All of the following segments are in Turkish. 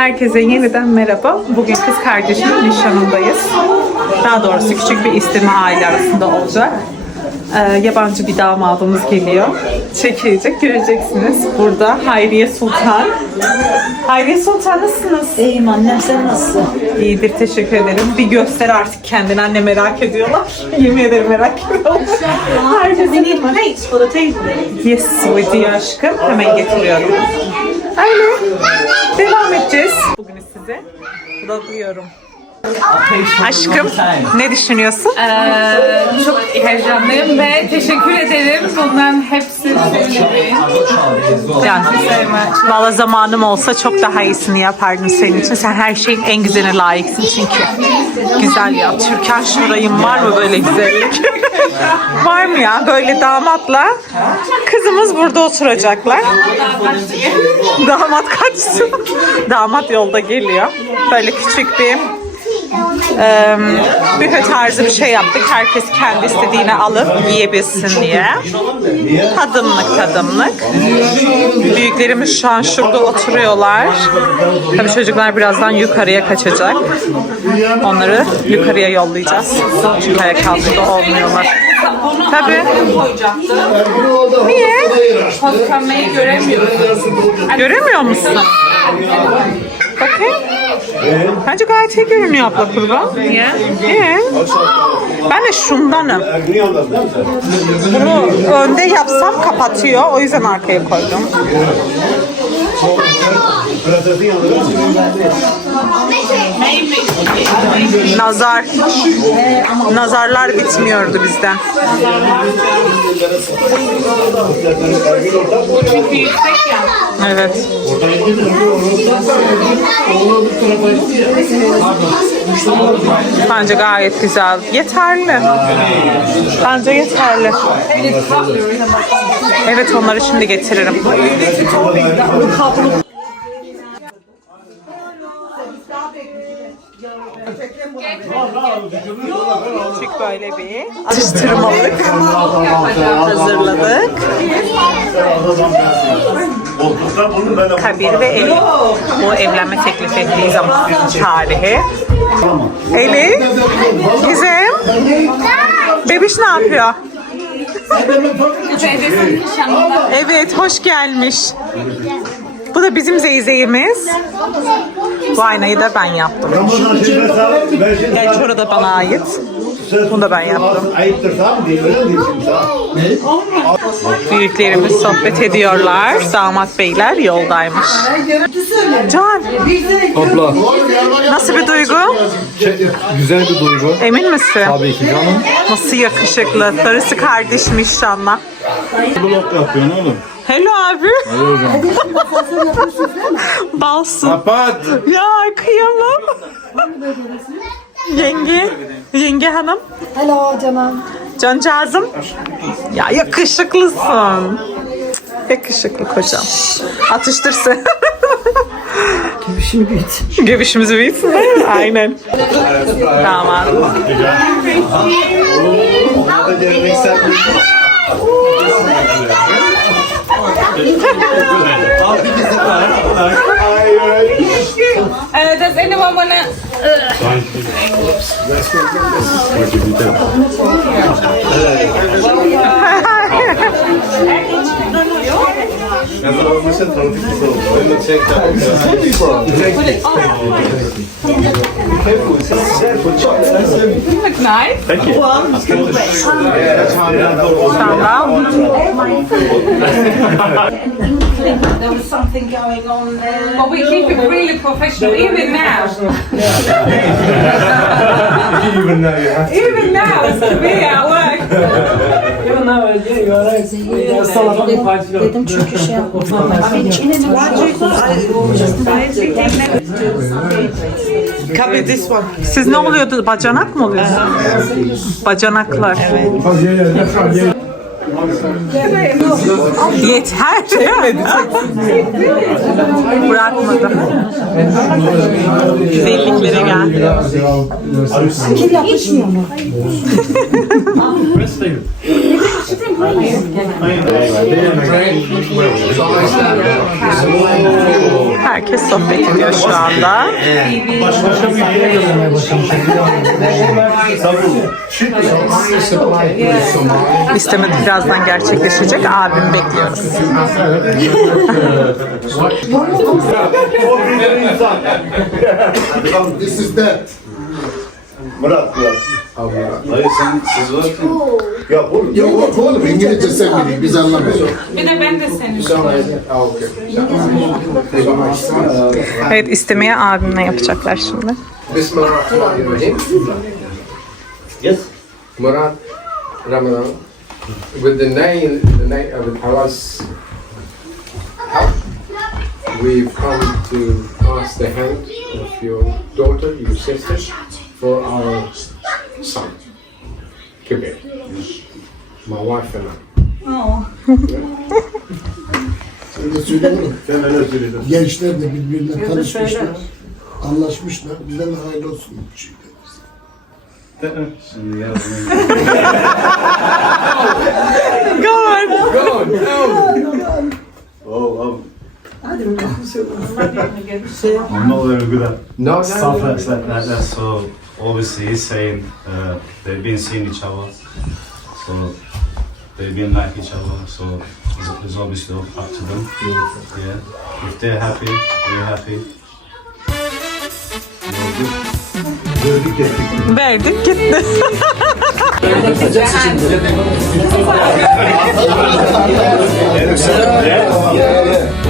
Herkese yeniden merhaba. Bugün kız kardeşimin nişanındayız. Daha doğrusu küçük bir isteme aile arasında olacak. Ee, yabancı bir damadımız geliyor. Çekilecek, göreceksiniz. Burada Hayriye Sultan. Hayriye Sultan nasılsınız? İyiyim annem sen nasılsın? İyidir, teşekkür ederim. Bir göster artık kendini. Anne merak ediyorlar. Yemin ederim merak ediyorlar. Herkes We need plates for the table. Yes, with you aşkım. Hemen getiriyorum. Size vlogluyorum. Aşkım ne düşünüyorsun? Ee, çok heyecanlıyım ve teşekkür ederim. Bunların hepsi. Can, valla zamanım olsa çok daha iyisini yapardım senin için. Sen her şeyin en güzeline layıksın çünkü. Güzel ya. Türkan şurayım var mı böyle güzellik? var mı ya? Böyle damatla kızımız burada oturacaklar. Damat kaçsın. Damat yolda geliyor. Böyle küçük bir Eee büfe tarzı bir şey yaptık. Herkes kendi istediğini alıp yiyebilsin diye. Tadımlık tadımlık. Büyüklerimiz şu an şurada oturuyorlar. Tabii çocuklar birazdan yukarıya kaçacak. Onları yukarıya yollayacağız. Çünkü ayak altında olmuyorlar. Tabii. Niye? Göremiyorum. Göremiyor musun? Bakayım. Bence gayet iyi görünüyor abla kurban. Niye? Niye? Ben de şundanım. Bunu önde yapsam kapatıyor. O yüzden arkaya koydum. Nazar. Nazarlar bitmiyordu bizden. Çünkü yüksek ya. Evet. Bence gayet güzel. Yeterli. Bence yeterli. Evet onları şimdi getiririm. Küçük böyle bir atıştırmalık hazırladık. Kabir ve Elif. Bu evlenme teklif ettiği zaman tarihi. Elif, Gizem, bebiş ne yapıyor? Evet, hoş gelmiş. Bu da bizim zeyzeyimiz. Bu aynayı da ben yaptım. Genç orada bana ait. Bunu da ben yaptım. Ayıptır tamam diye öyle mi diyorsun sen? Büyüklerimiz sohbet ediyorlar. Damat beyler yoldaymış. Can, Abla, nasıl bir duygu? şey, güzel bir duygu. Emin misin? Tabii ki canım. Nasıl yakışıklı. Darısı kardeşim inşallah. Blok yapıyorsun oğlum. Hello abi. Hadi hocam. Balsın. Kapat. Ya kıyamam. Yenge, yenge hanım. Hello canım. Cancağızım. Ya yakışıklısın. Yakışıklı kocam. Atıştırsın. Şimdi büyüt. Göbüşümüzü mi? Aynen. Tamam. Burada geleneksel bir Uh, Dito. Hello, we said from people. When you take that, it's it on. Careful, it's set for chocolate. You look nice. Thank you. Well, I'm just going to Yeah, that's how I'm going to go. There was something going on there. But we keep it really professional, even now. even now, you have to. Even now, it's to be at work. Dedim çünkü şey. Beni içine Copy this one. Siz ne oluyordu? Bacanak mı oluyorsunuz? Bacanaklar. Yeter. Bırakmadım. Güzelliklere geldi. Kir yapışmıyor mu? Herkes sohbet ediyor şu anda. Listeme birazdan gerçekleşecek. Abim bekliyoruz. This is that. Murat Murat. Dayı sen siz varken Ya oğlum, ya bak oğlum İngilizce sen bilin, biz anlamıyoruz. Bir de ben de seni Evet istemeye abimle yapacaklar şimdi. Bismillahirrahmanirrahim. Yes. Murat Ramadan. With the name, the name of Allah's help, we've come to ask the hand of your daughter, your sister, for our son, Kibir. My wife and I. Sen de söyle oğlum. sen öyle söyledin. Gençler de birbirine tanışmışlar. Anlaşmışlar. Bize de hayırlı olsun. bu şey. Şimdi ya Go on, no! Oh, um. I'm not very good at No, no, stuff no. like that, that, that. So obviously he's saying uh, they've been seeing each other, so they've been like each other. So it's, it's obviously up to them. Yeah. If they're happy, we're happy. We're good. Verdik gitti.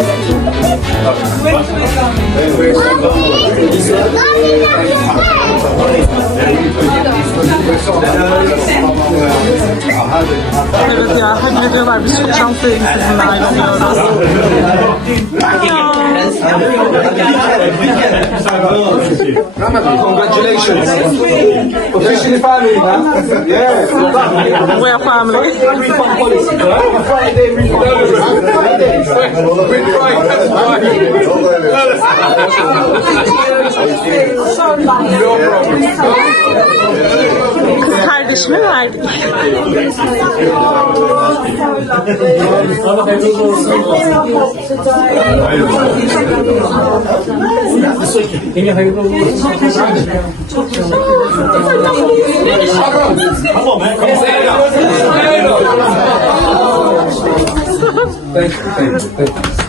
That's it. Evet ya hadi ne diyorlar biz çok şanslıyız sizinle ayrılıyoruz. Congratulations. Officially family, huh? Yes. We are family. Friday, Çok öyle. Kız kardeşime verdik. Yine hayırlı olsun. Çok teşekkür ederim. Çok teşekkür ederim. Tamam, tamam. Thank you, thank you, thank you.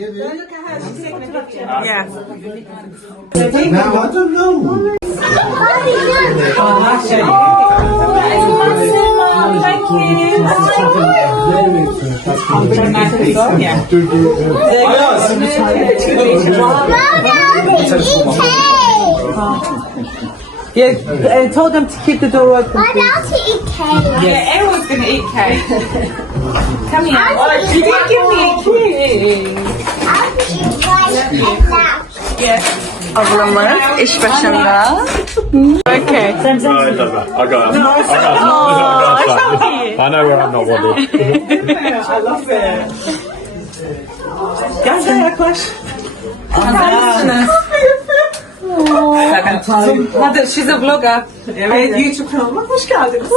fine. No problem. Kız kardeşime verdik. Kaynanalar. yeah. Now, I don't know. Oh, yeah, uh, I told them to keep the door open. I want to eat cake. Yeah, everyone's gonna eat cake. Come here. I want to You didn't give me a cake. Ablamız iş başında. Okay. I got him. Aa, çok iyi. I know where I'm not wanted. Gel gel yaklaş. Nasılsınız? Hadi, she's a vlogger. Evet, YouTube kanalıma hoş geldiniz.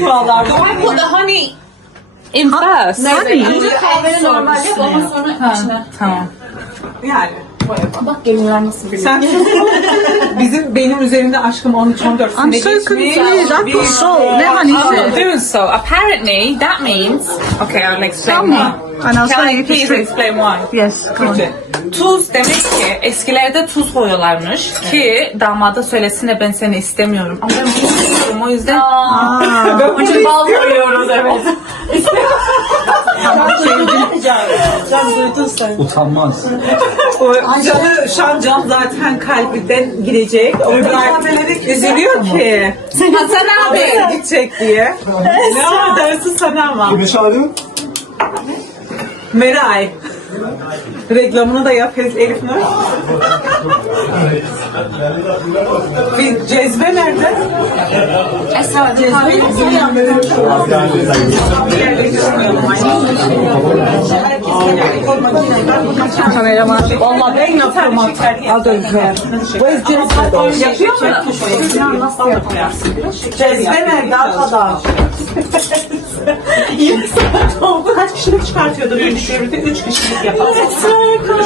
Vallahi Do I put the honey in first? Honey? Önce kahveni normalde, ondan sonra içine. Tamam. yani Bak gelinler nasıl biliyor. Sen bizim benim üzerimde aşkım 13-14 sene. That's so. Ne I'm manisi? not doing so. Apparently, that means. Okay, I'll explain why. And I'll Can I you please explain why? Yes, on. Tuz demek ki eskilerde tuz koyuyorlarmış ki damada söylesin de ben seni istemiyorum. Ama ben bunu istemiyorum o yüzden. Onun için bal koyuyoruz evet. Utanmaz. O canı şu an can zaten kalbinden girecek. O kadar üzülüyor ki. Hasan abi. Gidecek diye. ne var dersi sana ama. Kimi çağırıyorsun? Meray. Reklamını da yap Elif Nur. Bir cezve nerede? Esra Kameraman. Vallahi ben yapıyorum. Al da yukarı. Where's cezve? Yapıyor mu? Cezve nerede saat oldu. Kaç kişilik çıkartıyordu bir düşürürdü? Üç kişilik yapalım.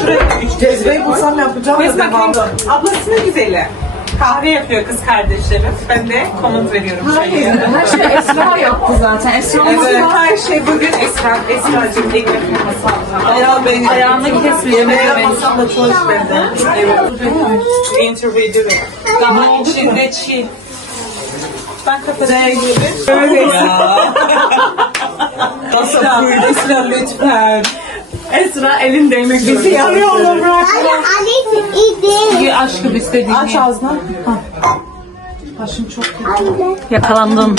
Şuraya üç Cezveyi bulsam yapacağım. Resmen Ablasının güzeli. Kahve yapıyor kız kardeşlerim. Ben de komut veriyorum. Hayır. Her şey Esra yaptı zaten. Esra Evet, her şey bugün Esra, Esra'cığım ilk defa masamda. Ayağım benim. Ayağını kesmiş. Yemeğe masamda bende. Evet. Interview diyorum. Daha içinde çiğ. Ben gibi. Öyle ya. Esra, Esra lütfen. Esra elin değmek Bizi yarıyorlar bırak. I need to eat this. Bir aşkım istediğini Aç ağzını. Yakalandın.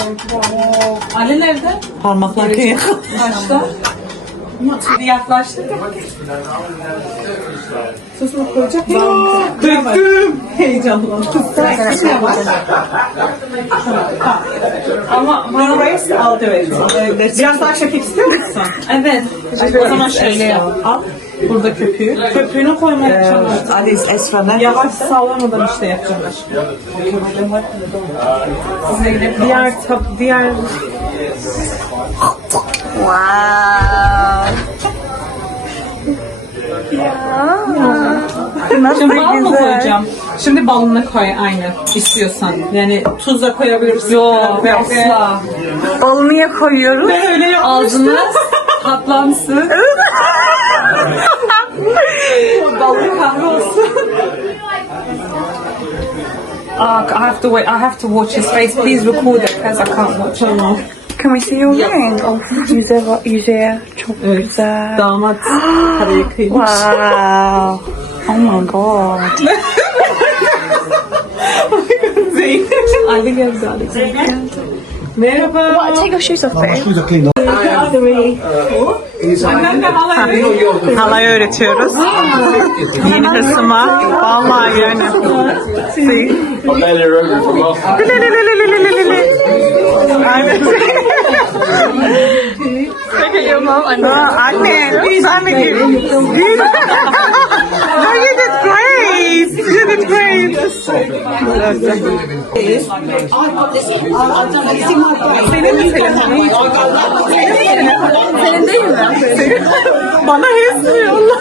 Ali nerede? Parmaklar kıyık. Başta. Bir yaklaştı. Döktüm. Heyecanlandım. Ama I'll do it. Biraz daha şefik istiyor musun? evet. O zaman şöyle yap. Al. Burada köpüğü. Köpüğünü koymaya çalış. Ali Esra ne? Yavaş sallamadan işte yapacağım aşkım. Diğer tab diğer Şimdi bal mı koyacağım? Şimdi balını koy aynı istiyorsan. Yani tuz da koyabilirsin. Yok asla. Balı niye koyuyoruz? Ben öyle yapmıştım. Ağzını katlansın. Ballı kahve olsun. Ah, I have to wait. I have to watch his face. Please record it because I can't watch. Tamam. Can we see your ring? Of yüze yüzeye çok güzel. Damat parayı kıymış. Wow. Oh my god. Zeynep. Ali geldi Ali. Merhaba. Take your shoes off de halay öğretiyoruz. Yeni kısma. Vallahi yani. Aynen. Look at your mom and Aa, Anne, sen de gir. No, you did great. You did great. Senin mi telefonun? Senin mi telefonun? Senin değil mi? Senin. Bana hesliyorlar.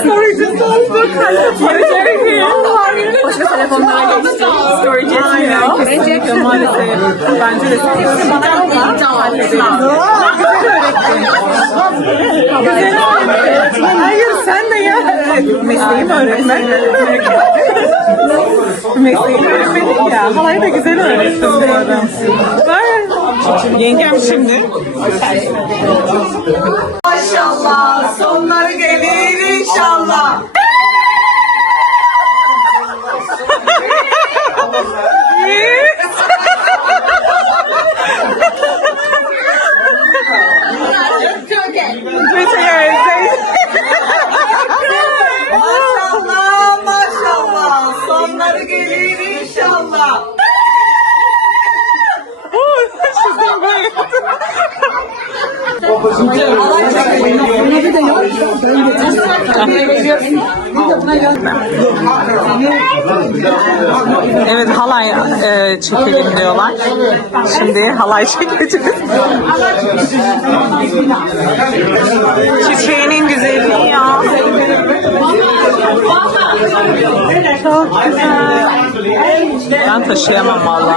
Storage'ın Başka telefonlara geçti. Yetmiyor. Bence yetmiyor maalesef. Bence de. Bana ama. Güzel öğrettin. Hayır sen de ya. Mesleğim öğretmen. Mesleğim öğretmenim ya. Halayı da güzel öğrettim bu arada. Yengem şimdi. Maşallah sonları gelir inşallah. Maşallah maşallah sonları gelir inşallah. Sizin böyle. Alay çekelim. Evet halay e, çekelim diyorlar. Şimdi halay çekeceğiz. Çiçeğinin güzelliği ya. Çok güzel. Ben taşıyamam valla.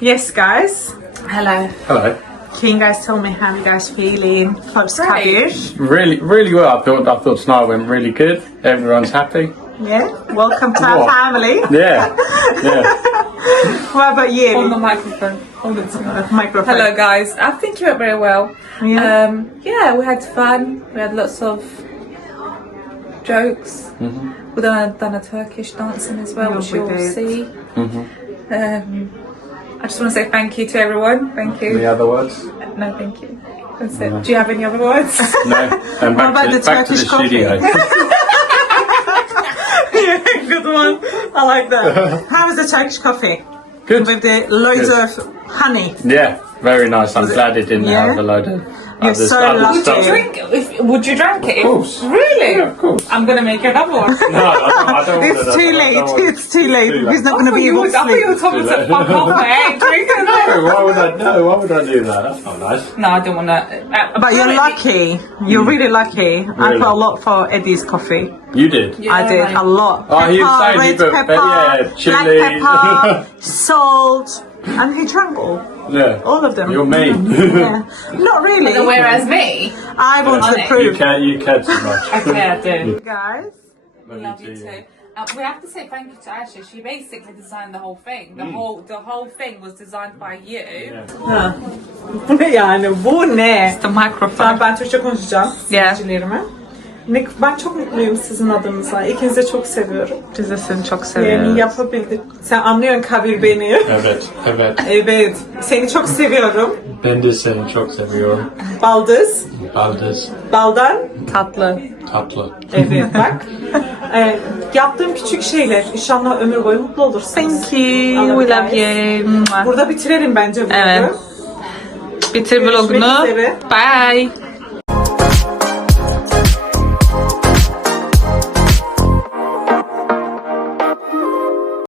Yes, guys. Hello. Hello. Can you guys tell me how you guys feeling post Great. Kabir? Really, really well. I thought I thought tonight went really good. Everyone's happy. Yeah. Welcome to our What? family. Yeah, yeah. What about you? On you? the microphone. Hold it to me. Microphone. Hello guys, I think you went very well. Yeah. Um, yeah, we had fun. We had lots of jokes. We done a, done a Turkish dancing as well, Yeah, which we you'll did. see. Um, I just want to say thank you to everyone. Thank you. Any other words? No, thank you. That's it. Do you have any other words? No. And back about to the back to the Turkish coffee? studio. Good one. I like that. How was the Turkish coffee? Good. With the loads Good. of honey. Yeah, very nice. I'm glad it didn't Yeah? have a load of You're other, so other lucky. stuff. drink? If, would you drink it? Of course. Really? Yeah, of course. I'm gonna make another one. No, I don't, I don't It's want too to, late. I don't want- It's too late. Too late. He's not going to I be thought you able would- to I thought you were sleep. told to fuck off, eh? mate. I ain't drinking it. No, why would I? No, why would I do that? That's not nice. No, I don't want to. Uh, uh, But you're lucky. You're hmm. really lucky. I Really? put a lot for Eddie's coffee. You did. Yeah, I did right. a lot. Oh, he was saying he red put- pepper, yeah, chili. black pepper, salt, and he drank all, Yeah. all of them. You're mean. Yeah. Not really. Whereas me, I want to Yeah. you prove. care. You care too much. okay, I do. Guys, Love you too. Uh, we have to say thank you to Ashley. She basically designed the whole thing. The whole the whole thing was designed by you. bu ne yani? Bu ne? The microphone. Tamam ben Türkçe konuşacağım Yeah. seyircilerime. Ne, ben çok mutluyum sizin adınıza. İkinizi de çok seviyorum. Biz de seni çok Yani yapabildik. Sen anlıyorsun Kabir beni. Evet, evet. Evet. Seni çok seviyorum. Ben de seni çok seviyorum. Baldız. Baldız, Baldan. Tatlı. tatlı. Evet bak. Ee, yaptığım küçük şeyler. İnşallah ömür boyu mutlu olursunuz. Thank you. We love you. Burada bitirelim bence vlogu. Evet. Bitir Görüşmek vlogunu. üzere. Bye.